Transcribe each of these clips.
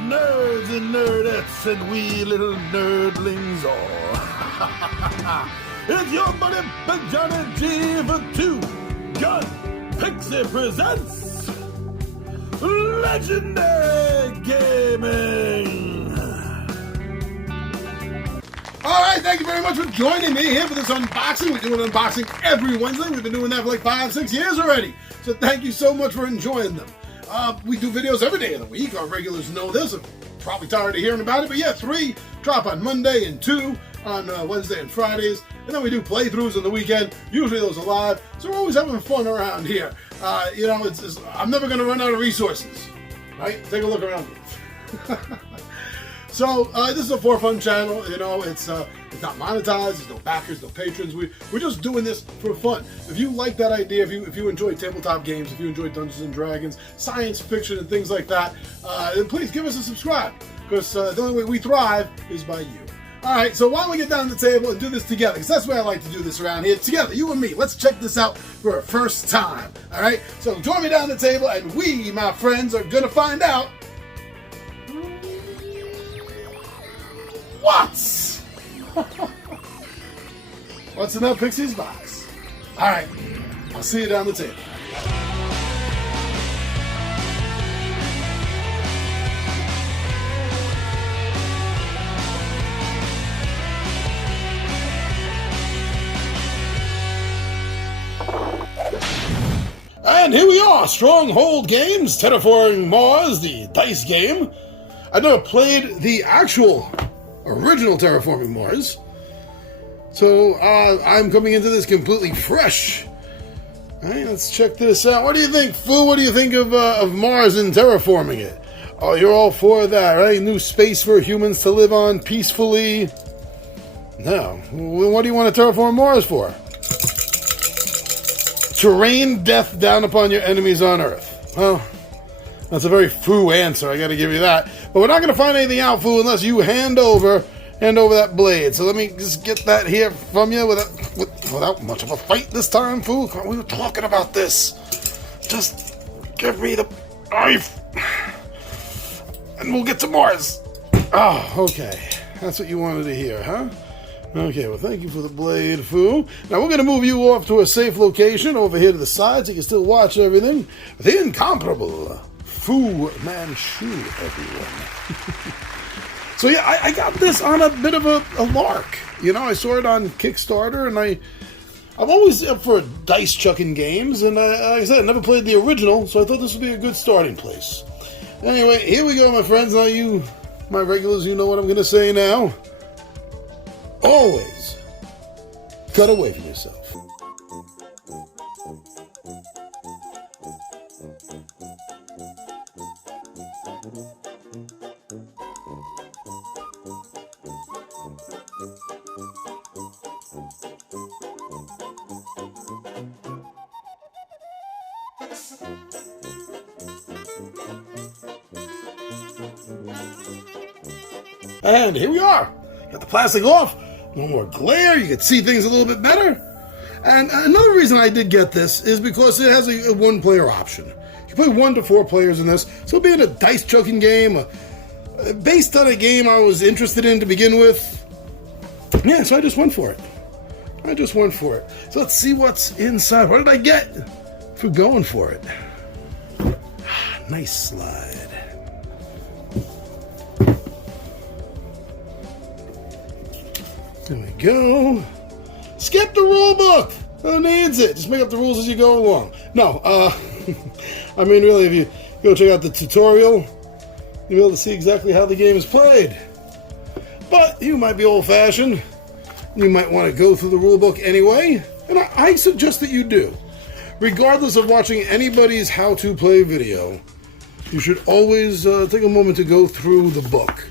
nerds and nerdettes and wee little nerdlings all. It's your buddy Johnny G for Two Gun Pixie presents Legendary Gaming. Alright, thank you very much for joining me here for this unboxing. We do an unboxing every Wednesday. We've been doing that for like 5-6 years already. So thank you so much for enjoying them. We do videos every day of the week. Our regulars know this. I'm probably tired of hearing about it. But yeah, 3 drop on Monday and 2 on Wednesday and Fridays. And then we do playthroughs on the weekend. Usually those are live. So we're always having fun around here. You know, I'm never going to run out of resources. Right? Take a look around me. So this is a for fun channel. You know, it's not monetized. There's no backers, no patrons. We're just doing this for fun. If you like that idea, if you enjoy tabletop games, if you enjoy Dungeons and Dragons, science fiction, and things like that, then please give us a subscribe, because the only way we thrive is by you. All right, so why don't we get down to the table and do this together? Because that's the way I like to do this around here, together, you and me. Let's check this out for a first time. All right, so join me down the table, and we, my friends, are gonna find out what's in that Pixie's box. All right, I'll see you down the table. And here we are, Stronghold Games, Terraforming Mars, the dice game. I've never played the actual original Terraforming Mars, so I'm coming into this completely fresh. All right, let's check this out. What do you think, Fu? What do you think of Mars and terraforming it? Oh, you're all for that, right? New space for humans to live on peacefully. No. What do you want to terraform Mars for? To rain death down upon your enemies on Earth. Well, that's a very Fu answer, I gotta give you that. But we're not gonna find anything out, Fu, unless you hand over that blade. So let me just get that here from you without much of a fight this time, Fu. We were talking about this. Just give me the knife, and we'll get to Mars. Oh, okay. That's what you wanted to hear, huh? Okay, well, thank you for the blade, Fu. Now, we're going to move you off to a safe location over here to the side so you can still watch everything. The incomparable Fu Manchu, everyone. So, yeah, I got this on a bit of a lark. You know, I saw it on Kickstarter, and I'm always up for dice-chucking games. And like I said, I never played the original, so I thought this would be a good starting place. Anyway, here we go, my friends. Now, you, my regulars, you know what I'm going to say now. Always cut away from yourself. And here we are. Got the plastic off. No more glare, you can see things a little bit better. And another reason I did get this is because it has a one-player option. You play 1 to 4 players in this, so being a dice-chucking game, based on a game I was interested in to begin with, yeah, so I just went for it. So let's see what's inside. What did I get for going for it? Nice slide. There we go. Skip the rule book. Who needs it? Just make up the rules as you go along. No, I mean, really, if you go check out the tutorial, you'll be able to see exactly how the game is played. But you might be old-fashioned. You might want to go through the rule book anyway, and I suggest that you do. Regardless of watching anybody's how-to-play video, you should always take a moment to go through the book.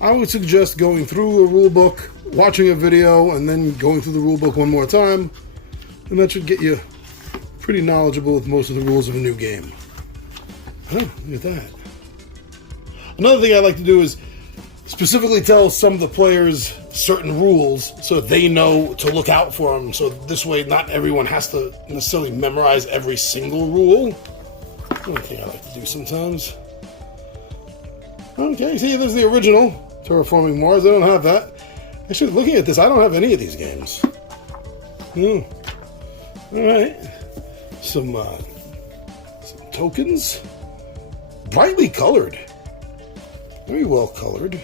I would suggest going through a rule book, watching a video, and then going through the rule book one more time, and that should get you pretty knowledgeable with most of the rules of a new game. Oh, look at that. Another thing I like to do is specifically tell some of the players certain rules so they know to look out for them, so this way not everyone has to necessarily memorize every single rule. Another thing I like to do sometimes. Okay, see, there's the original Terraforming Mars. I don't have that. Actually, looking at this, I don't have any of these games. All right. Some tokens. Brightly colored. Very well colored.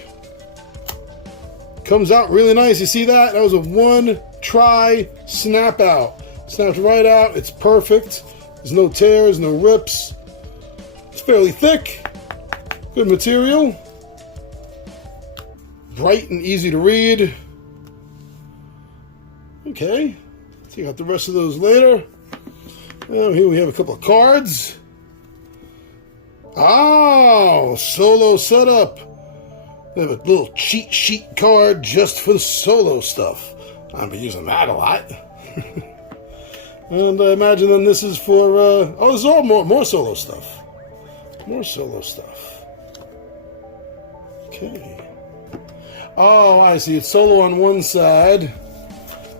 Comes out really nice. You see that? That was a one try snap out. Snaps right out. It's perfect. There's no tears, no rips. It's fairly thick. Good material. Bright and easy to read. Okay. Take out the rest of those later. Now here we have a couple of cards. Oh, solo setup. They have a little cheat sheet card just for the solo stuff. I've been using that a lot. And I imagine then this is for, oh, this is all more solo stuff. More solo stuff. Okay. Oh, I see. It's solo on one side,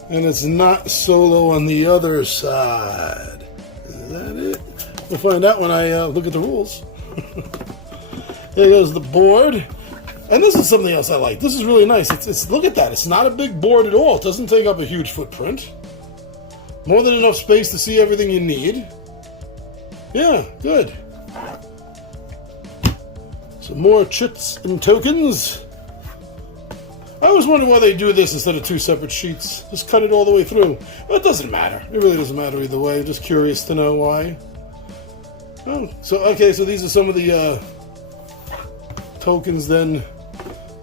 and it's not solo on the other side. Is that it? We'll find out when I look at the rules. There goes the board. And this is something else I like. This is really nice. It's look at that. It's not a big board at all. It doesn't take up a huge footprint. More than enough space to see everything you need. Yeah, good. Some more chits and tokens. I always wonder why they do this instead of two separate sheets. Just cut it all the way through. Well, it doesn't matter. It really doesn't matter either way. I'm just curious to know why. Oh, so okay, so these are some of the tokens then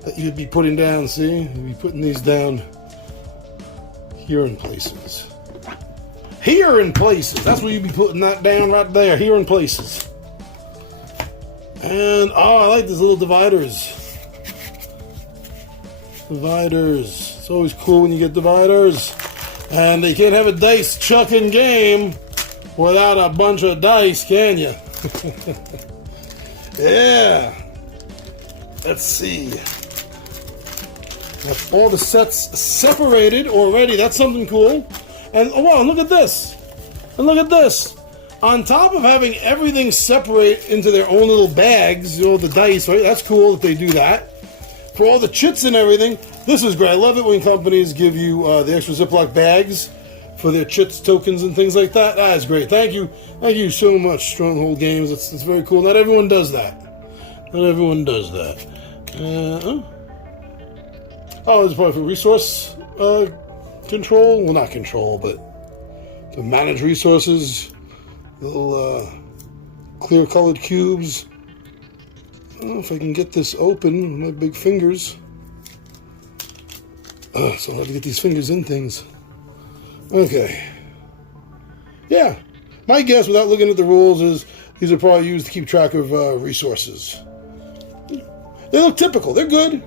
that you'd be putting down. See, you'd be putting these down here in places. Here in places. That's where you'd be putting that down right there. Here in places. And oh, I like these little dividers. Dividers. It's always cool when you get dividers. And you can't have a dice chucking game without a bunch of dice, can you? Yeah. Let's see. Got all the sets separated already. That's something cool. And oh wow, look at this. And look at this. On top of having everything separate into their own little bags, you know, the dice, right? That's cool that they do that. For all the chits and everything, this is great. I love it when companies give you the extra Ziploc bags for their chits, tokens, and things like that. That's great. Thank you. Thank you so much, Stronghold Games. It's very cool. Not everyone does that. Not everyone does that. Oh, this is probably for resource control. Well, not control, but to manage resources. Little clear colored cubes. I don't know if I can get this open with my big fingers. So I'll have to get these fingers in things. Okay. Yeah. My guess, without looking at the rules, is these are probably used to keep track of resources. They look typical. They're good.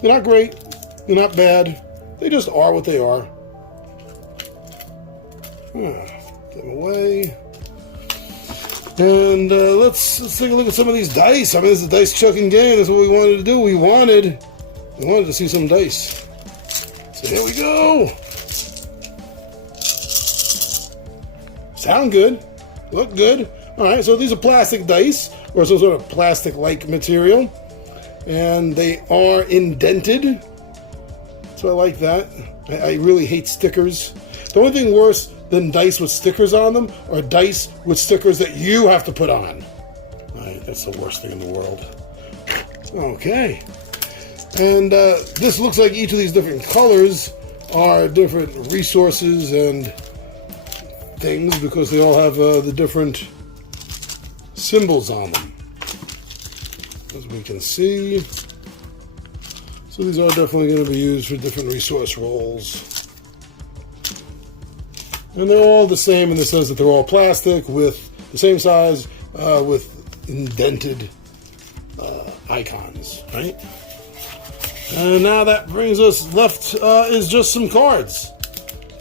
They're not great. They're not bad. They just are what they are. Get them away. And let's take a look at some of these dice. I mean, this is a dice chucking game. That's what we wanted to do. We wanted to see some dice. So here we go. Sound good. Look good. All right, so these are plastic dice, or some sort of plastic-like material. And they are indented. So I like that. I really hate stickers. The only thing worse than dice with stickers on them are dice with stickers that you have to put on. All right, that's the worst thing in the world. Okay. And this looks like each of these different colors are different resources and things because they all have the different symbols on them. As we can see. So these are definitely going to be used for different resource roles. And they're all the same in the sense that they're all plastic with the same size with indented icons, right? And now that brings us left is just some cards.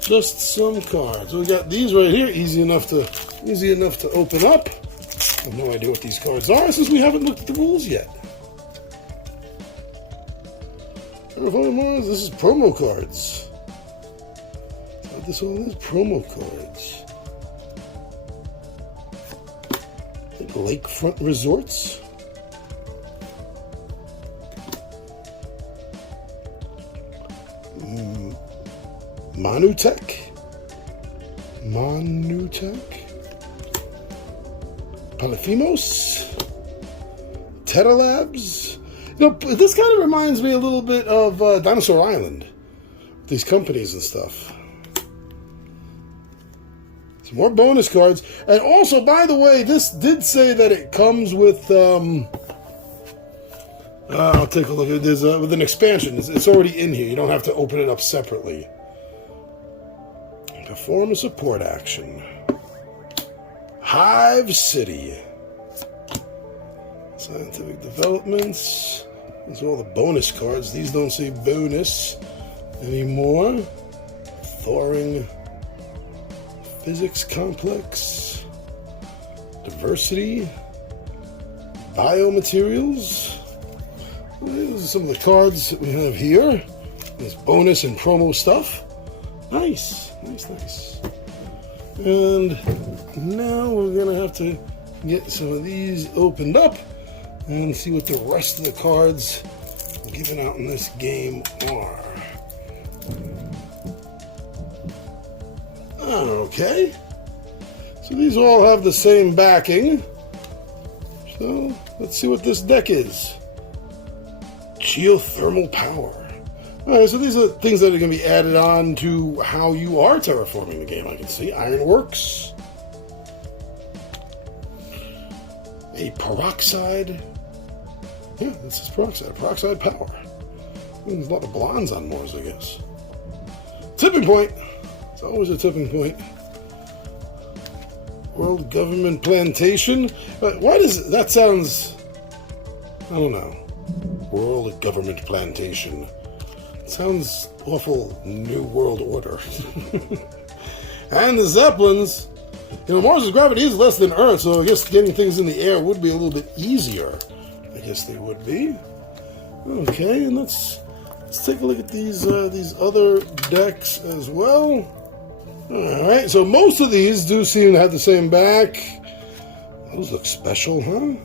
Just some cards. We got these right here, easy enough to open up. I have no idea what these cards are since we haven't looked at the rules yet. This is promo cards. This one is promo cards. Lakefront Resorts. Manutech, Polyphemos, Tetalabs. You know, this kind of reminds me a little bit of Dinosaur Island. These companies and stuff. Some more bonus cards. And also, by the way, this did say that it comes with, I'll take a look at this, with an expansion. It's already in here. You don't have to open it up separately. Perform a support action. Hive City. Scientific developments. These are all the bonus cards. These don't say bonus anymore. Thoring. Physics complex. Diversity. Biomaterials. These are some of the cards that we have here. This bonus and promo stuff. Nice. Nice. And now we're going to have to get some of these opened up and see what the rest of the cards given out in this game are. Okay. So these all have the same backing. So let's see what this deck is. Geothermal power. Alright, so these are things that are going to be added on to how you are terraforming the game. I can see Ironworks. A peroxide. Yeah, this is peroxide. Peroxide power. There's a lot of blondes on Mars, I guess. Tipping point. It's always a tipping point. World Government Plantation. Why does that sounds? I don't know. World Government Plantation. It sounds awful. New World Order. And the Zeppelins. You know, Mars' gravity is less than Earth, so I guess getting things in the air would be a little bit easier. I guess they would be. Okay, and let's take a look at these other decks as well. All right, so most of these do seem to have the same back. Those look special, huh?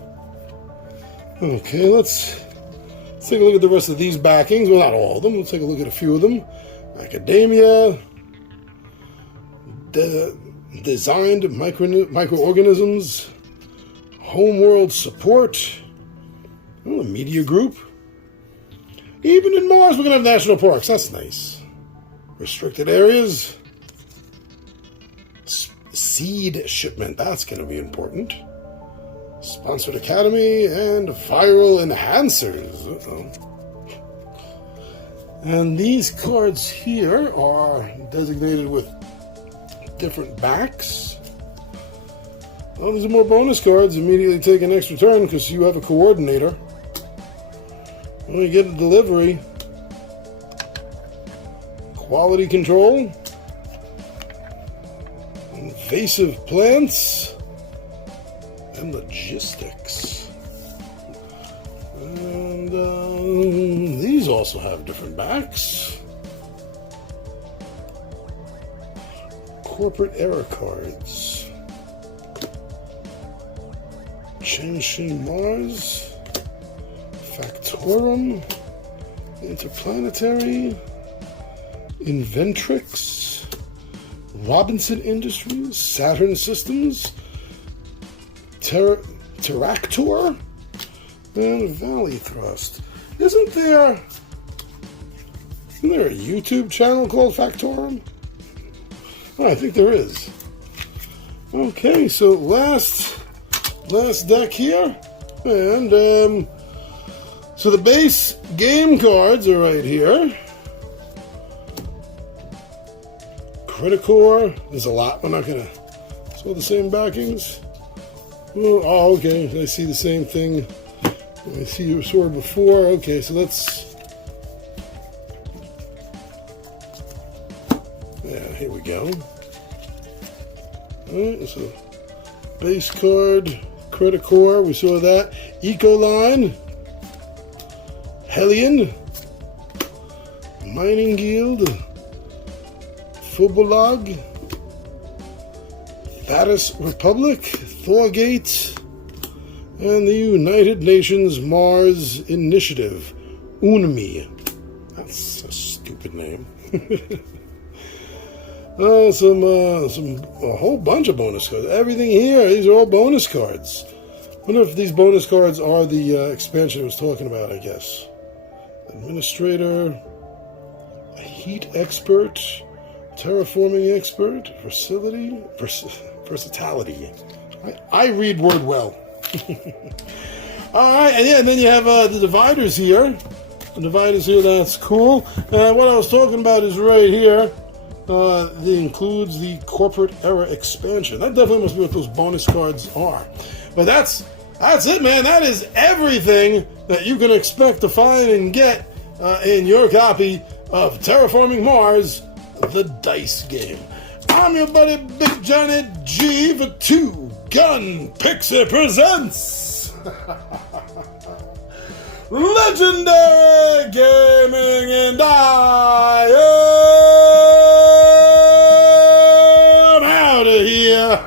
Okay, let's take a look at the rest of these backings. Well, not all of them. We'll take a look at a few of them. Academia. Designed microorganisms. Homeworld support. Oh, a media group. Even in Mars, we're going to have national parks. That's nice. Restricted areas. Seed shipment. That's going to be important. Sponsored Academy and viral enhancers. And these cards here are designated with different backs. Well, these are more bonus cards. Immediately take an extra turn because you have a coordinator. When you get a delivery, quality control, invasive plants, and logistics. And these also have different backs. Corporate error cards. Changing Mars. Factorum. Interplanetary. Inventrix. Robinson Industries. Saturn Systems. Terractor. And Valley Thrust. Isn't there a YouTube channel called Factorum? Oh, I think there is. Okay, so last deck here. And so the base game cards are right here. Criticore. There's a lot. We're not going to... So the same backings. Oh, okay. I see the same thing. I see you saw before. Okay, so let's... Yeah, here we go. Alright, so base card, Criticore, we saw that. Ecoline, Hellion, Mining Guild, Fubolog, Thattus Republic, Thorgate, and the United Nations Mars Initiative, UNMI. That's a stupid name. A whole bunch of bonus cards. Everything here, these are all bonus cards. I wonder if these bonus cards are the expansion I was talking about, I guess. Administrator, a heat expert, terraforming expert, versatility. I read word well. All right, and then you have the dividers here. The dividers here, that's cool. What I was talking about is right here. It includes the corporate era expansion. That definitely must be what those bonus cards are. But that's it, man. That is everything that you can expect to find and get in your copy of Terraforming Mars, the dice game. I'm your buddy Big Johnny G for Two Gun Pixie Presents Legendary Gaming, and I am out of here.